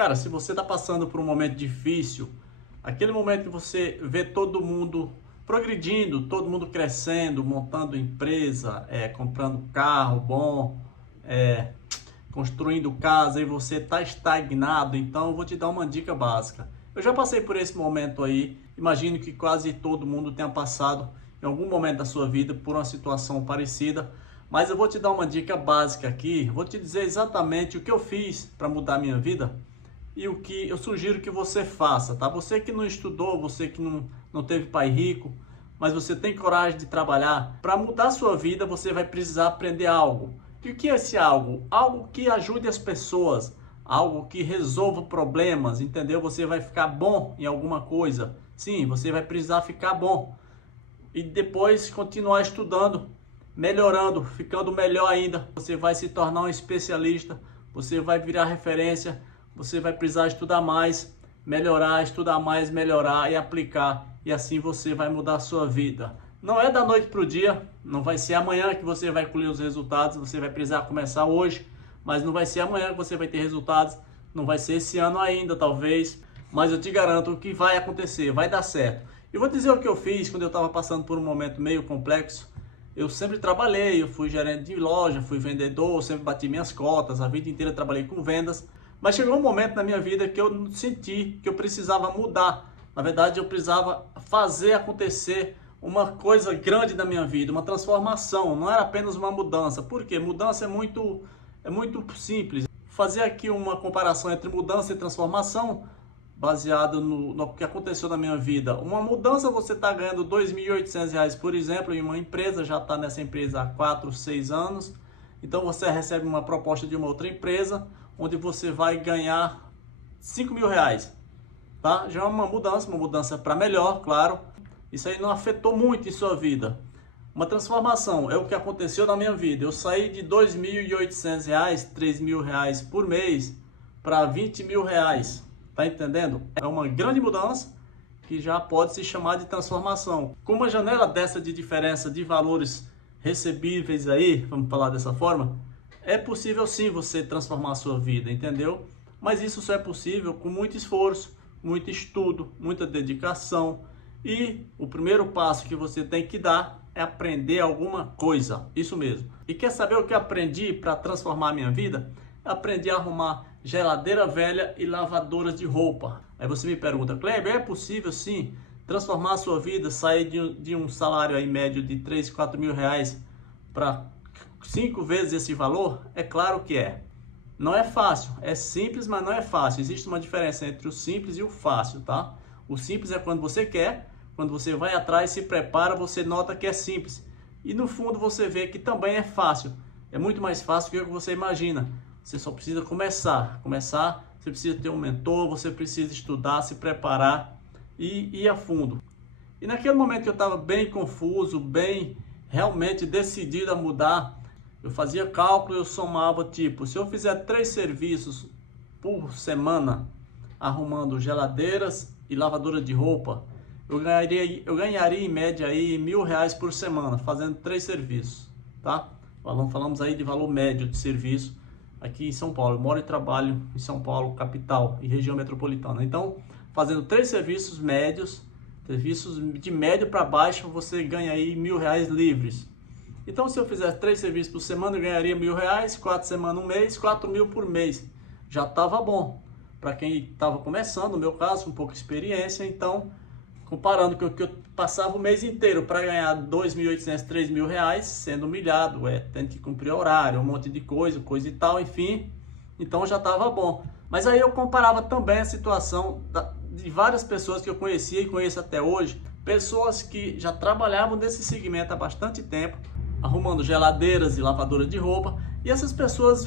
Cara, se você está passando por um momento difícil, aquele momento que você vê todo mundo progredindo, todo mundo crescendo, montando empresa, comprando carro bom, é, construindo casa e você está estagnado, então eu vou te dar uma dica básica. Eu já passei por esse momento aí, imagino que quase todo mundo tenha passado em algum momento da sua vida por uma situação parecida, mas eu vou te dar uma dica básica aqui, vou te dizer exatamente o que eu fiz para mudar a minha vida e o que eu sugiro que você faça, tá? Você que não estudou, você que não teve pai rico, mas você tem coragem de trabalhar, para mudar a sua vida você vai precisar aprender algo. E o que é esse algo? Algo que ajude as pessoas, algo que resolva problemas, entendeu? Você vai ficar bom em alguma coisa. Sim, você vai precisar ficar bom. E depois continuar estudando, melhorando, ficando melhor ainda. Você vai se tornar um especialista, você vai virar referência, você vai precisar estudar mais, melhorar, estudar mais, melhorar e aplicar. E assim você vai mudar a sua vida. Não é da noite para o dia, não vai ser amanhã que você vai colher os resultados, você vai precisar começar hoje, mas não vai ser amanhã que você vai ter resultados, não vai ser esse ano ainda, talvez, mas eu te garanto que vai acontecer, vai dar certo. E vou dizer o que eu fiz quando eu estava passando por um momento meio complexo. Eu sempre trabalhei, eu fui gerente de loja, fui vendedor, sempre bati minhas cotas, a vida inteira trabalhei com vendas, mas chegou um momento na minha vida que eu senti que eu precisava mudar. Na verdade, eu precisava fazer acontecer uma coisa grande na minha vida, uma transformação, não era apenas uma mudança. Por quê? Mudança é muito simples. Fazer aqui uma comparação entre mudança e transformação, baseado no que aconteceu na minha vida. Uma mudança, você está ganhando R$2.800, por exemplo, em uma empresa, já está nessa empresa há 4, 6 anos. Então você recebe uma proposta de uma outra empresa, onde você vai ganhar R$5.000. Tá? Já é uma mudança para melhor, claro. Isso aí não afetou muito em sua vida. Uma transformação é o que aconteceu na minha vida. Eu saí de R$2.800, R$3.000 por mês para R$20.000. Tá entendendo? É uma grande mudança que já pode se chamar de transformação. Com uma janela dessa de diferença de valores recebíveis aí, vamos falar dessa forma, é possível sim você transformar a sua vida, entendeu? Mas isso só é possível com muito esforço, muito estudo, muita dedicação. E o primeiro passo que você tem que dar é aprender alguma coisa, isso mesmo. E quer saber o que eu aprendi para transformar a minha vida? Aprendi a arrumar geladeira velha e lavadoras de roupa. Aí você me pergunta, Kleber, é possível sim transformar a sua vida, sair de um salário aí médio de 3, 4 mil reais para 5 vezes esse valor? É claro que é. Não é fácil, é simples, mas não é fácil. Existe uma diferença entre o simples e o fácil, tá? O simples é quando você quer, quando você vai atrás, se prepara, você nota que é simples. E no fundo você vê que também é fácil. É muito mais fácil do que o que você imagina. Você só precisa começar. Você precisa ter um mentor, você precisa estudar, se preparar e ir a fundo. E naquele momento que eu estava bem confuso, bem realmente decidido a mudar, eu fazia cálculo, eu somava tipo, se eu fizer 3 serviços por semana, arrumando geladeiras e lavadora de roupa, eu ganharia em média aí R$1.000 por semana, fazendo 3 serviços, tá? Falamos aí de valor médio de serviço aqui em São Paulo. Eu moro e trabalho em São Paulo, capital e região metropolitana. Então, fazendo 3 serviços médios, serviços de médio para baixo, você ganha aí R$1.000 livres. Então, se eu fizer 3 serviços por semana, eu ganharia R$1.000, 4 semanas, um mês, 4.000 por mês. Já estava bom. Para quem estava começando, no meu caso, com pouca experiência, então, comparando com o que eu passava o mês inteiro para ganhar R$2.800, R$3.000, sendo humilhado, tendo que cumprir horário, um monte de coisa e tal, enfim, então já estava bom. Mas aí eu comparava também a situação de várias pessoas que eu conhecia e conheço até hoje, pessoas que já trabalhavam nesse segmento há bastante tempo, arrumando geladeiras e lavadoras de roupa, e essas pessoas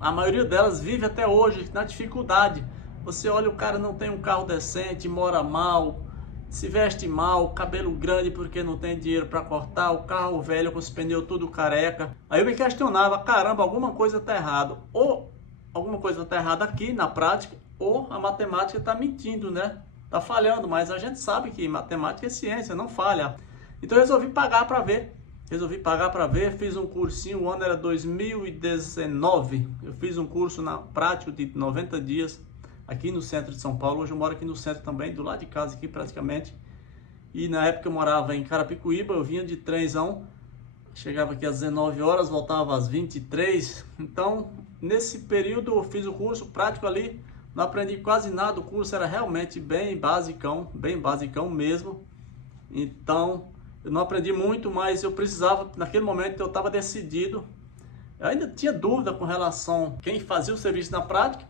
a maioria delas vive até hoje na dificuldade. Você olha, o cara não tem um carro decente, mora mal, se veste mal, cabelo grande porque não tem dinheiro para cortar, o carro velho com os pneus tudo careca. Aí eu me questionava, caramba, alguma coisa está errada. Ou alguma coisa está errada aqui na prática, ou a matemática está mentindo, né? Está falhando, mas a gente sabe que matemática é ciência, não falha. Então eu resolvi pagar para ver resolvi pagar para ver, fiz um cursinho, o ano era 2019, eu fiz um curso na prática de 90 dias aqui no centro de São Paulo. Hoje eu moro aqui no centro também, do lado de casa aqui praticamente, e na época eu morava em Carapicuíba, eu vinha de trenzão, chegava aqui às 19 horas, voltava às 23, então nesse período eu fiz o curso prático ali, não aprendi quase nada, o curso era realmente bem basicão mesmo, então eu não aprendi muito, mas eu precisava, naquele momento eu estava decidido, eu ainda tinha dúvida com relação a quem fazia o serviço na prática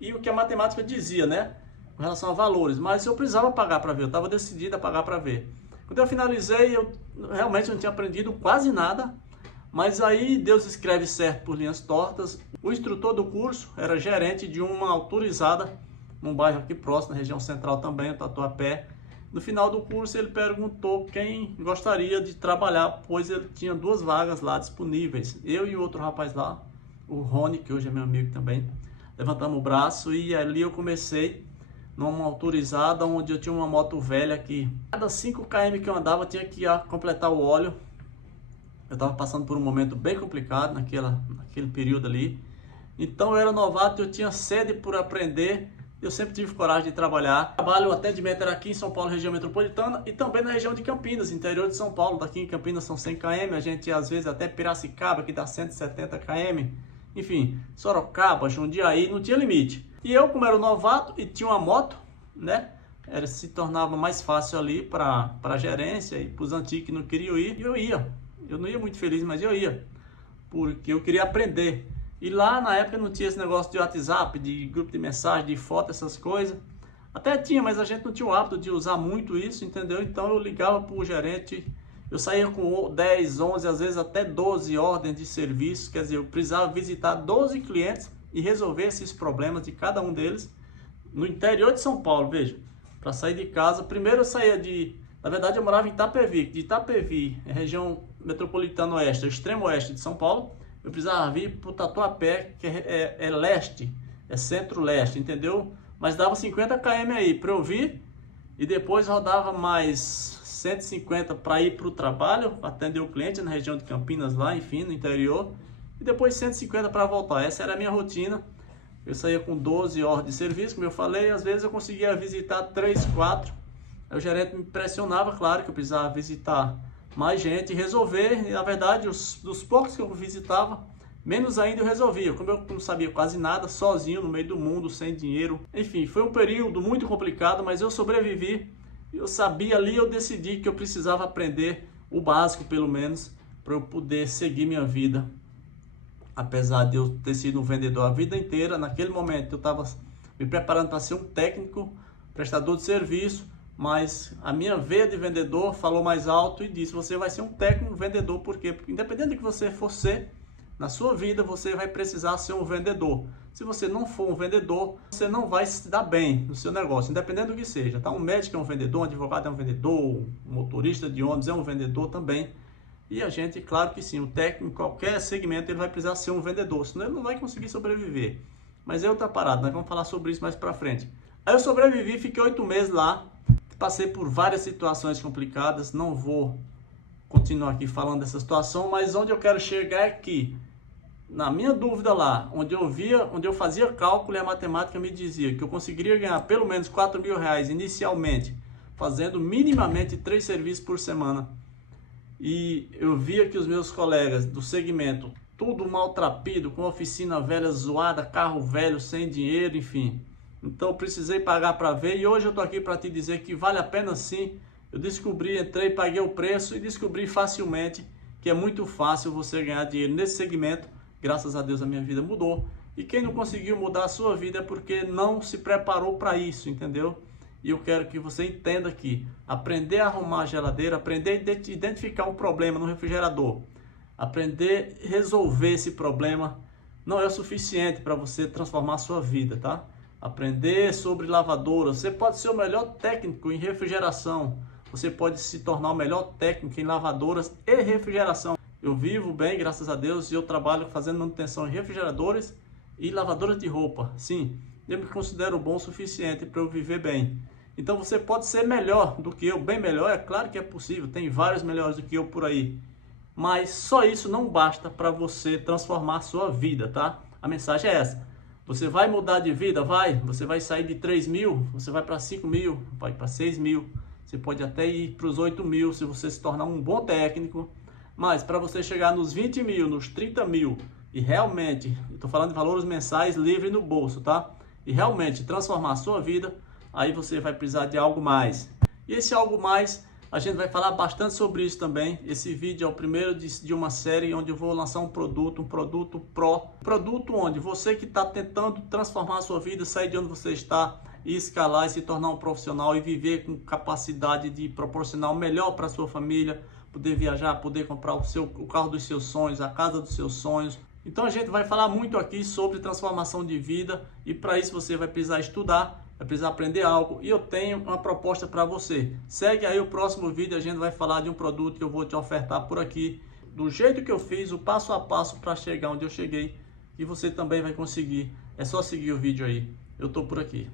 e o que a matemática dizia, né, com relação a valores, mas eu precisava pagar para ver, eu estava decidido a pagar para ver. Quando eu finalizei, eu realmente não tinha aprendido quase nada, mas aí Deus escreve certo por linhas tortas. O instrutor do curso era gerente de uma autorizada num bairro aqui próximo, na região central também, o Tatuapé. No final do curso ele perguntou quem gostaria de trabalhar, pois ele tinha 2 vagas lá disponíveis. Eu e outro rapaz lá, o Rony, que hoje é meu amigo também, levantamos o braço e ali eu comecei numa autorizada onde eu tinha uma moto velha que cada 5 km que eu andava tinha que completar o óleo. Eu estava passando por um momento bem complicado naquele período ali. Então eu era novato, eu tinha sede por aprender. Eu sempre tive coragem de trabalhar. Trabalho, o atendimento era aqui em São Paulo, região metropolitana, e também na região de Campinas, interior de São Paulo. Daqui em Campinas são 100 km, a gente às vezes até Piracicaba, que dá 170 km. Enfim, Sorocaba, Jundiaí, não tinha limite. E eu, como era novato e tinha uma moto, né, se tornava mais fácil ali para a gerência e para os antigos que não queriam ir, e eu ia. Eu não ia muito feliz, mas eu ia, porque eu queria aprender. E lá na época não tinha esse negócio de WhatsApp, de grupo de mensagem, de foto, essas coisas. Até tinha, mas a gente não tinha o hábito de usar muito isso, entendeu? Então eu ligava para o gerente, eu saía com 10, 11, às vezes até 12 ordens de serviço. Quer dizer, eu precisava visitar 12 clientes e resolver esses problemas de cada um deles no interior de São Paulo. Veja, para sair de casa, primeiro eu saía na verdade eu morava em Itapevi, de Itapevi, região metropolitana oeste, extremo oeste de São Paulo. Eu precisava vir para o Tatuapé, que é leste, é centro-leste, entendeu? Mas dava 50 km aí para eu vir, e depois rodava mais 150 para ir para o trabalho, atender o cliente na região de Campinas lá, enfim, no interior, e depois 150 para voltar. Essa era a minha rotina. Eu saía com 12 horas de serviço, como eu falei, às vezes eu conseguia visitar 3, 4. Aí o gerente me pressionava, claro que eu precisava visitar mais gente e resolver. E, na verdade, dos poucos que eu visitava, menos ainda eu resolvia. Como eu não sabia quase nada, sozinho no meio do mundo, sem dinheiro. Enfim, foi um período muito complicado, mas eu sobrevivi. Eu sabia ali, eu decidi que eu precisava aprender o básico, pelo menos, para eu poder seguir minha vida. Apesar de eu ter sido um vendedor a vida inteira, naquele momento eu estava me preparando para ser um técnico, prestador de serviço, mas a minha veia de vendedor falou mais alto e disse: você vai ser um técnico vendedor. Por quê? Porque independente do que você for ser, na sua vida você vai precisar ser um vendedor. Se você não for um vendedor, você não vai se dar bem no seu negócio, independente do que seja. Tá? Um médico é um vendedor, um advogado é um vendedor, um motorista de ônibus é um vendedor também. E a gente, claro que sim, o técnico, em qualquer segmento, ele vai precisar ser um vendedor, senão ele não vai conseguir sobreviver. Mas é outra parada, nós vamos falar sobre isso mais pra frente. Aí eu sobrevivi, fiquei 8 meses lá, passei por várias situações complicadas, não vou continuar aqui falando dessa situação, mas onde eu quero chegar é que, na minha dúvida lá, onde eu fazia cálculo e a matemática me dizia que eu conseguiria ganhar pelo menos R$ 4.000 inicialmente, fazendo minimamente 3 serviços por semana. E eu via que os meus colegas do segmento, tudo maltrapilho, com oficina velha zoada, carro velho, sem dinheiro, enfim. Então eu precisei pagar para ver, e hoje eu tô aqui para te dizer que vale a pena sim. Eu descobri, entrei, paguei o preço e descobri facilmente que é muito fácil você ganhar dinheiro nesse segmento. Graças a Deus a minha vida mudou. E quem não conseguiu mudar a sua vida é porque não se preparou para isso, entendeu? E eu quero que você entenda que aprender a arrumar a geladeira, aprender a identificar um problema no refrigerador, aprender a resolver esse problema não é o suficiente para você transformar a sua vida, tá? Aprender sobre lavadora, você pode ser o melhor técnico em refrigeração, você pode se tornar o melhor técnico em lavadoras e refrigeração. Eu vivo bem, graças a Deus, e eu trabalho fazendo manutenção em refrigeradores e lavadoras de roupa. Sim, eu me considero bom o suficiente para eu viver bem. Então você pode ser melhor do que eu, bem melhor, é claro que é possível, tem vários melhores do que eu por aí. Mas só isso não basta para você transformar a sua vida, tá? A mensagem é essa. Você vai mudar de vida? Vai. Você vai sair de 3 mil, você vai para 5 mil, vai para 6 mil. Você pode até ir para os 8 mil se você se tornar um bom técnico. Mas para você chegar nos 20 mil, nos 30 mil e realmente, estou falando de valores mensais livre no bolso, tá? E realmente transformar a sua vida, aí você vai precisar de algo mais. E esse algo mais, a gente vai falar bastante sobre isso também. Esse vídeo é o primeiro de uma série onde eu vou lançar um produto pro. Produto onde você que está tentando transformar a sua vida, sair de onde você está e escalar e se tornar um profissional e viver com capacidade de proporcionar o melhor para a sua família, poder viajar, poder comprar o carro dos seus sonhos, a casa dos seus sonhos. Então a gente vai falar muito aqui sobre transformação de vida e para isso você vai precisar estudar, vai precisar aprender algo e eu tenho uma proposta para você. Segue aí o próximo vídeo, a gente vai falar de um produto que eu vou te ofertar por aqui, do jeito que eu fiz, o passo a passo para chegar onde eu cheguei e você também vai conseguir. É só seguir o vídeo aí, eu estou por aqui.